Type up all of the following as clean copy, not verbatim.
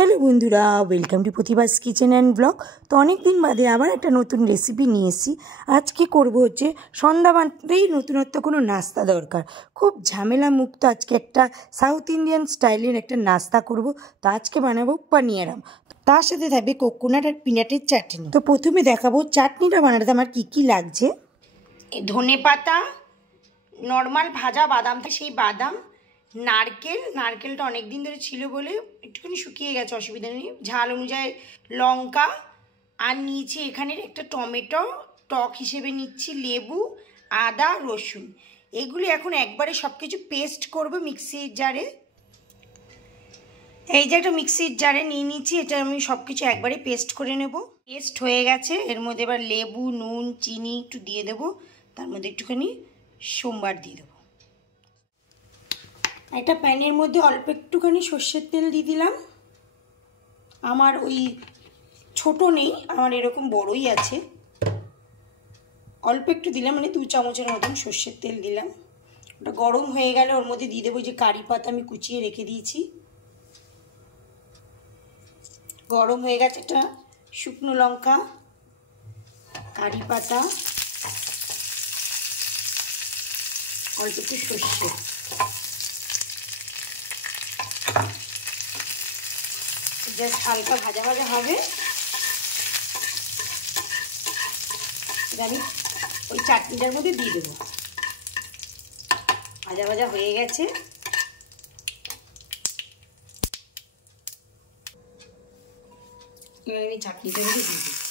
Hello বন্ধুরা, welcome to প্রতিভাস kitchen and blog. তো অনেক দিন বাদে আবার একটা নতুন রেসিপি নিয়ে এসেছি। আজকে করব হচ্ছে সন্ধ্যা বানতেই নতুনত্ব কোনো নাস্তা দরকার, খুব ঝামেলা মুক্ত। আজকে একটা সাউথ ইন্ডিয়ান স্টাইলের একটা নাস্তা করব। তো আজকে বানাবো পানিয়ারাম, তার সাথে থাকবে কোকোনাট আর পিনাটের চাটনি। তো প্রথমে দেখাবো চাটনিটা বানাতে আমার কী কী লাগছে। ধনে পাতা, নর্মাল ভাজা বাদাম, সেই বাদাম, নারকেলটা অনেক দিন ধরে ছিল বলে একটুখানি শুকিয়ে গেছে, অসুবিধা নেই। ঝাল অনুযায়ী লঙ্কা, আর নিয়েছি এখানে একটা টমেটো, টক হিসেবে নিচ্ছি লেবু, আদা, রসুন। এগুলো এখন একবারে সব কিছু পেস্ট করবো মিক্সির জারে। এই যে একটা মিক্সির জারে নিয়ে নিচ্ছি, এটা আমি সব কিছু একবারে পেস্ট করে নেব। পেস্ট হয়ে গেছে, এর মধ্যে এবার লেবু, নুন, চিনি একটু দিয়ে দেবো, তার মধ্যে একটুখানি সোমবার দিয়ে দেবো। একটা প্যানের মধ্যে অল্প একটুখানি সর্ষের তেল দিয়ে দিলাম। আমার ওই ছোট নেই, আমার এরকম বড়ই আছে। অল্প একটু দিলাম, মানে 2 চামচের মতন সর্ষের তেল দিলাম। ওটা গরম হয়ে গেলে ওর মধ্যে দিয়ে দেবো যে কারি পাতা আমি কুচিয়ে রেখে দিয়েছি। গরম হয়ে গেছে, একটা শুকনো লঙ্কা, কারি পাতা, অল্প একটু সর্ষে, জাস্ট হালকা ভাজা ভাজা হবে। এটা আমি ওই চাটনিটার মধ্যে দিয়ে দেবো। ভাজা ভাজা হয়ে গেছে, এবার আমি চাটনিটার মধ্যে দিয়ে দেবো।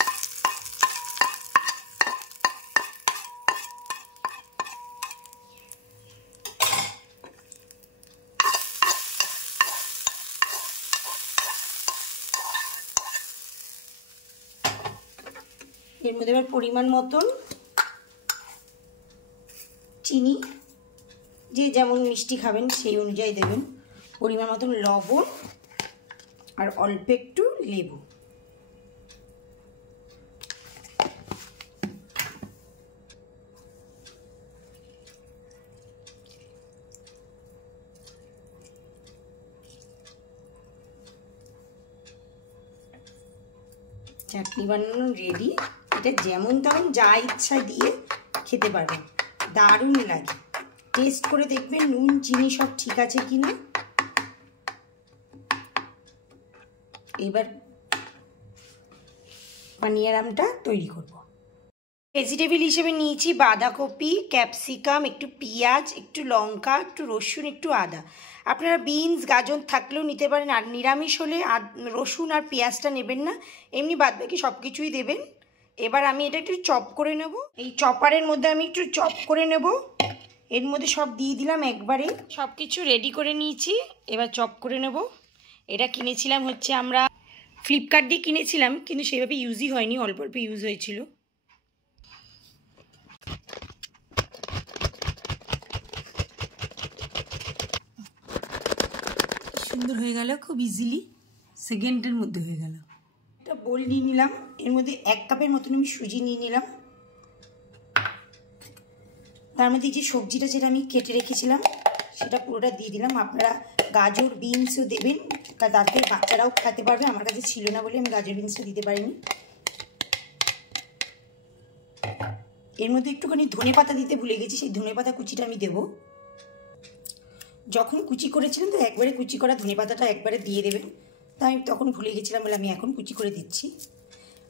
এর মধ্যে এবার পরিমাণ মতন চিনি, যে যেমন মিষ্টি খাবেন সেই অনুযায়ী দেবেন। পরিমাণ মতন লবণ আর অল্প একটু লেবু। চাটনি বানানো রেডি। এটা যেমন তেমন যা ইচ্ছা দিয়ে খেতে পারবেন, দারুণ লাগে। টেস্ট করে দেখবেন নুন চিনি সব ঠিক আছে কিনা। এবার পানিয়ারামটা তৈরি করব। ভেজিটেবল হিসেবে নিয়েছি বাঁধাকপি, ক্যাপসিকাম, একটু পেঁয়াজ, একটু লঙ্কা, একটু রসুন, একটু আদা। আপনারা বিনস গাজর থাকলেও নিতে পারেন, আর নিরামিষ হলে রসুন আর পেঁয়াজটা নেবেন না, এমনি বাদবাকি সব কিছুই দেবেন। এবার আমি এটা একটু চপ করে নেব। এই চপারের মধ্যে আমি একটু চপ করে নেব। এর মধ্যে সব দিয়ে দিলাম একবারে। সব কিছু রেডি করে নিয়েছি, এবার চপ করে নেব। এটা কিনেছিলাম হচ্ছে আমরা ফ্লিপকার্ট দিয়ে কিনেছিলাম, কিন্তু সেভাবে ইউজই হয়নি, অল্প অল্প ইউজ হয়েছিল। সুন্দর হয়ে গেল, খুব ইজিলি সেকেন্ডের মধ্যে হয়ে গেল। একটা বোল নিয়ে নিলাম, এর মধ্যে 1 কাপের মতন আমি সুজি নিয়ে নিলাম। তার মধ্যে যে সবজিটা যেটা আমি কেটে রেখেছিলাম সেটা পুরোটা দিয়ে দিলাম। আপনারা গাজর বিনসও দেবেন, তাতে বাচ্চারাও খেতে পারবে। আমার কাছে ছিল না বলে আমি গাজর বিনসও দিতে পারিনি। এর মধ্যে একটুখানি ধনে পাতা দিতে ভুলে গেছি, সেই ধনে পাতা কুচিটা আমি দেবো। যখন কুচি করেছিলাম তো একবারে কুচি করা ধনে পাতাটা একবারে দিয়ে দেবেন, তা আমি তখন ভুলে গেছিলাম বলে আমি এখন কুচি করে দিচ্ছি।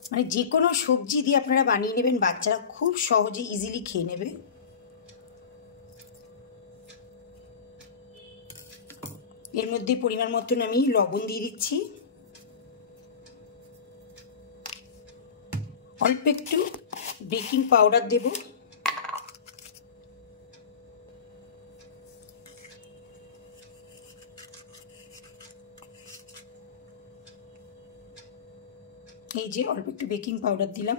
মানে যে কোনো সবজি দিয়ে আপনারা বানিয়ে নেবেন, বাচ্চারা খুব সহজে ইজিলি খেয়ে নেবে। এর মধ্যে পরিমাণ মতন আমি লবণ দিয়ে দিচ্ছি, অল্প একটু বেকিং পাউডার দেব, এই যে অল্প একটু বেকিং পাউডার দিলাম।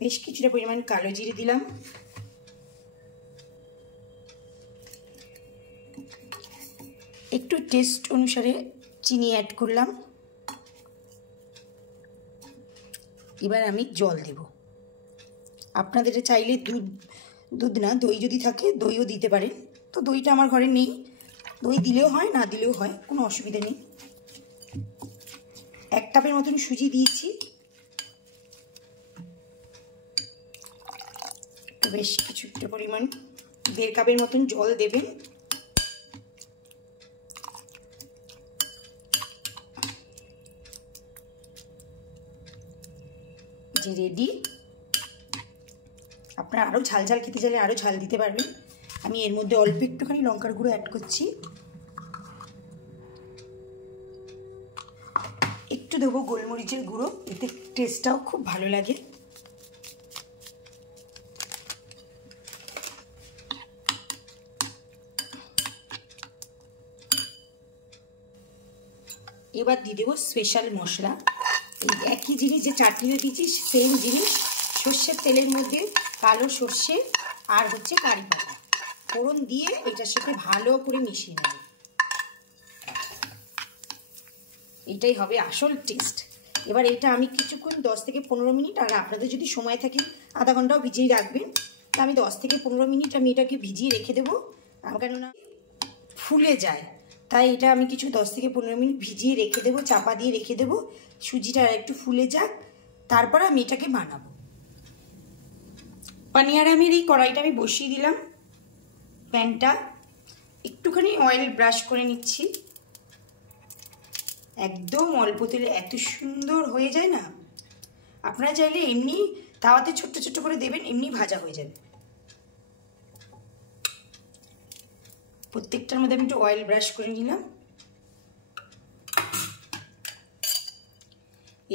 বেশ কিছুটা পরিমাণ কালো জিরে দিলাম, একটু টেস্ট অনুসারে চিনি অ্যাড করলাম। এবার আমি জল দেব। আপনাদের চাইলে দুধ না দই যদি থাকে দইও দিতে পারেন, তো দইটা আমার ঘরে নেই, দই দিলেও হয় না দিলেও হয়, কোনো অসুবিধা নেই। 1 কাপের মতন সুজি দিয়েছি, বেশ কিছুটা পরিমাণ 1.5 কাপের মতন জল দেবেন। যে রেডি। আপনারা আরও ঝাল ঝাল খেতে চাইলে আরও ঝাল দিতে পারবেন। আমি এর মধ্যে অল্প একটুখানি লঙ্কার গুঁড়ো অ্যাড করছি, একটু দেবো গোলমরিচের গুঁড়ো, এতে টেস্টটাও খুব ভালো লাগে। এবার দিয়ে দেবো স্পেশাল মশলা, এই একই জিনিস যে চাটনিতে দিয়েছি সেম জিনিস, সর্ষের তেলের মধ্যে কালো সর্ষে আর হচ্ছে কারি পাতা ফোড়ন দিয়ে এটার সাথে ভালো করে মিশিয়ে নেব। এটাই হবে আসল টেস্ট। এবার এটা আমি কিছুক্ষণ 10 থেকে 15 মিনিট, আর আপনাদের যদি সময় থাকে আধা ঘন্টাও ভিজিয়ে রাখবেন, তা আমি 10 থেকে 15 মিনিট আমি এটাকে ভিজিয়ে রেখে দেবো, কেননা ফুলে যায়, তাই এটা আমি কিছু 10 থেকে 15 মিনিট ভিজিয়ে রেখে দেবো, চাপা দিয়ে রেখে দেবো, সুজিটা একটু ফুলে যাক, তারপর আমি এটাকে বানাবো। পানিয়ারামের এই কড়াইটা আমি বসিয়ে দিলাম, প্যানটা একটুখানি অয়েল ব্রাশ করে নিচ্ছি, একদম অল্প তেলে এত সুন্দর হয়ে যায় না। আপনারা চাইলে এমনি তাওয়াতে ছোট্ট ছোট্ট করে দেবেন, এমনি ভাজা হয়ে যাবে। প্রত্যেকটার মধ্যে আমি একটু অয়েল ব্রাশ করে নিলাম।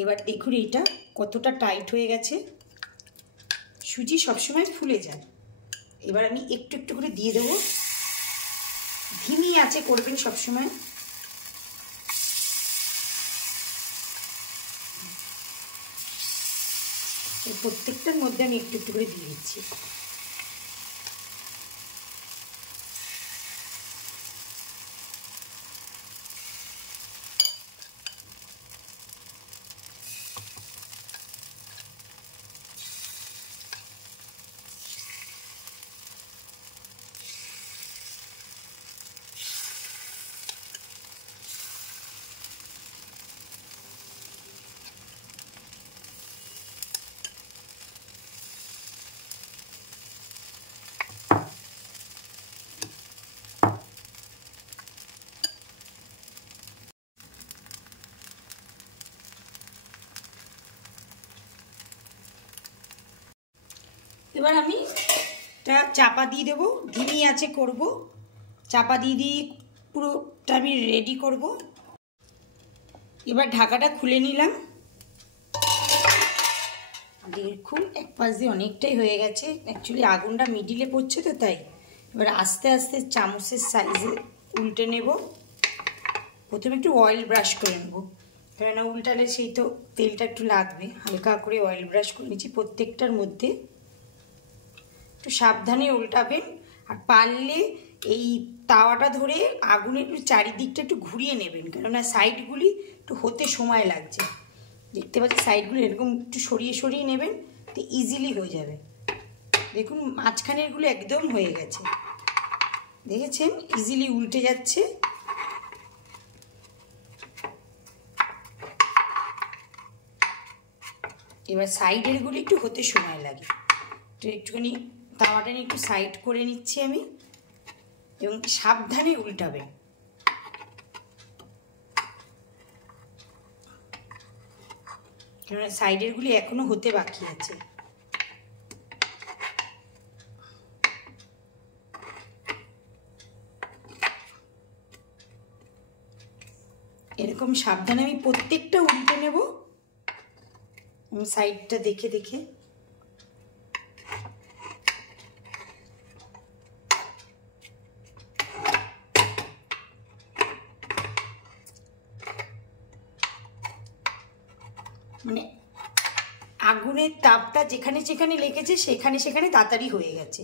এবার দেখুন এটা কতটা টাইট হয়ে গেছে, সুজি সবসময় ফুলে যায়। এবার আমি একটু একটু করে দিয়ে দেবো, ধিমি আঁচে করবেন সবসময়। প্রত্যেকটার মধ্যে আমি একটু একটু করে দিয়ে দিচ্ছি। এবার আমি এটা চাপা দিয়ে দেবো, ধিমি আঁচে করব, চাপা দিয়ে দিয়ে পুরোটা আমি রেডি করব। এবার ঢাকাটা খুলে নিলাম, দেখুন এক পাশ দিয়ে অনেকটাই হয়ে গেছে, অ্যাকচুয়ালি আগুনটা মিডিলে পড়ছে তো তাই। এবার আস্তে আস্তে চামচের সাইজে উল্টে নেব, প্রথমে একটু অয়েল ব্রাশ করে নেব, কেননা উল্টালে সেই তো তেলটা একটু লাগবে, হালকা করে অয়েল ব্রাশ করে নিচ্ছি। প্রত্যেকটার মধ্যে একটু সাবধানে উল্টাবেন, আর পারলে এই তাওয়াটা ধরে আগুনের একটু চারিদিকটা একটু ঘুরিয়ে নেবেন, কেননা সাইডগুলি একটু হতে সময় লাগছে। দেখতে পাচ্ছি সাইডগুলো এরকম একটু সরিয়ে সরিয়ে নেবেন, তো ইজিলি হয়ে যাবে। দেখুন মাঝখানেরগুলো একদম হয়ে গেছে, দেখেছেন ইজিলি উল্টে যাচ্ছে। এবার সাইডেরগুলো একটু হতে সময় লাগে, তো একটুখানি তাওয়াটা নিয়ে একটু সাইড করে নিচ্ছি আমি, এবং সাবধানে উল্টাবেন। কেননা সাইডেরগুলি এখনো হতে বাকি আছে। এরকম সাবধানে আমি প্রত্যেকটা উল্টে নেব, আমি সাইডটা দেখে দেখে। মানে আগুনের তাপটা যেখানে যেখানে লেগেছে সেখানে সেখানে তাড়াতাড়ি হয়ে গেছে।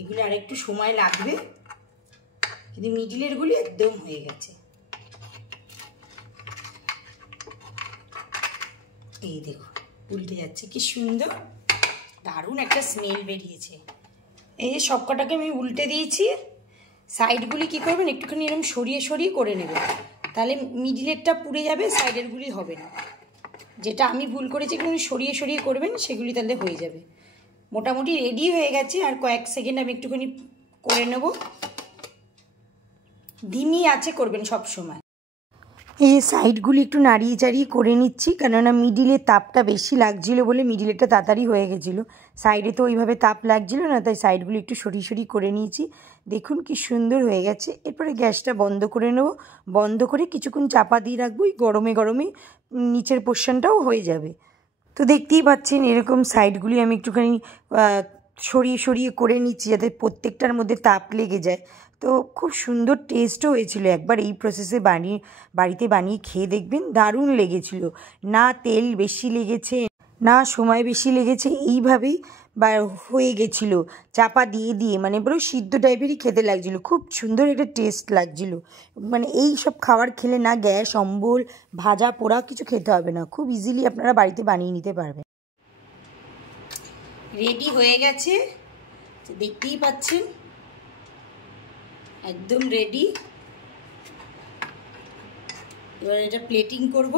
এগুলো আর একটু সময় লাগবে, কিন্তু মিডিলেরগুলি একদম হয়ে গেছে। এই দেখুন উল্টে যাচ্ছে কি সুন্দর, দারুণ একটা স্মেল বেরিয়েছে। এই যে সব কটাকে আমি উল্টে দিয়েছি। সাইডগুলি কী করবেন, একটুখানি এরকম সরিয়ে সরিয়ে করে নেবেন, তাহলে মিডিলেরটা পুড়ে যাবে, সাইডেরগুলি হবে না। যেটা আমি ভুল করেছি একটুখানি সরিয়ে সরিয়ে করবেন, সেগুলি তাহলে হয়ে যাবে। মোটামুটি রেডি হয়ে গেছে, আর কয়েক সেকেন্ড আমি একটুখানি করে নেব। ধিমি আঁচে করবেন সব সময়। এই সাইডগুলি একটু নাড়িয়ে চাড়িয়ে করে নিচ্ছি, কেননা মিডিলে তাপটা বেশি লাগছিল বলে মিডিলেরটা তাড়াতাড়ি হয়ে গেছিলো। সাইডে তো ওইভাবে তাপ লাগছিল না, তাই সাইডগুলি একটু সরিয়ে সরিয়ে করে নিয়েছি। দেখুন কি সুন্দর হয়ে গেছে। এরপরে গ্যাসটা বন্ধ করে নেব। বন্ধ করে কিছুক্ষণ চাপা দিয়ে রাখবো, গরমে গরমে নিচের পোর্শনটাও হয়ে যাবে। তো দেখতেই পাচ্ছেন এরকম সাইডগুলি আমি একটুখানি সরিয়ে সরিয়ে করে নিচ্ছি, যাতে প্রত্যেকটার মধ্যে তাপ লেগে যায়। তো খুব সুন্দর টেস্টও হয়েছিল। একবার এই প্রসেসে বাড়িতে বানিয়ে খেয়ে দেখবেন, দারুণ লেগেছিল। না তেল বেশি লেগেছে, না সময় বেশি লেগেছে, এইভাবেই হয়ে গেছিলো চাপা দিয়ে দিয়ে, মানে পুরো সিদ্ধ টাইপেরই খেতে লাগছিলো। খুব সুন্দর একটা টেস্ট লাগছিলো। মানে এই সব খাবার খেলে না গ্যাস, অম্বল, ভাজা পোড়া কিছু খেতে হবে না, খুব ইজিলি আপনারা বাড়িতে বানিয়ে নিতে পারবেন। রেডি হয়ে গেছে, দেখতেই পাচ্ছেন একদম রেডি। এবার এটা প্লেটিং করব।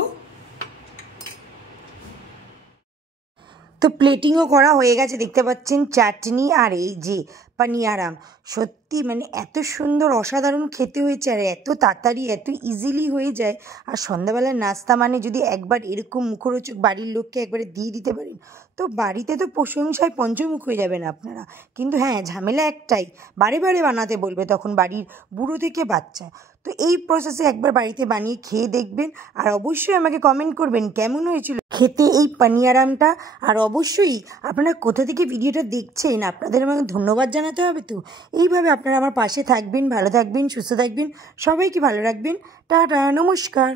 তো প্লেটিংও করা হয়ে গেছে, দেখতে পাচ্ছেন চাটনি আর এই যে পানিয়ারাম। সত্যি মানে এত সুন্দর অসাধারণ খেতে হয়েছে, আর এত তাড়াতাড়ি এত ইজিলি হয়ে যায়। আর সন্ধ্যাবেলার নাস্তা মানে যদি একবার এরকম মুখরোচক বাড়ির লোককে একবারে দিয়ে দিতে পারেন, তো বাড়িতে তো প্রশংসায় পঞ্চমুখ হয়ে যাবেন আপনারা। কিন্তু হ্যাঁ, ঝামেলা একটাই, বারে বারে বানাতে বলবে তখন বাড়ির বুড়ো থেকে বাচ্চা। তো এই প্রসেসে একবার বাড়িতে বানিয়ে খেয়ে দেখবেন, আর অবশ্যই আমাকে কমেন্ট করবেন কেমন হয়েছিল খেতে এই পানিয়ারামটা। আর অবশ্যই আপনারা কোথা থেকে ভিডিওটা দেখছেন, আপনাদের আমাকে ধন্যবাদ জানাতে হবে। তো এইভাবে আপনারা আমার পাশে থাকবেন, ভালো থাকবেন, সুস্থ থাকবেন, সবাইকে ভালো রাখবেন। টাটা, নমস্কার।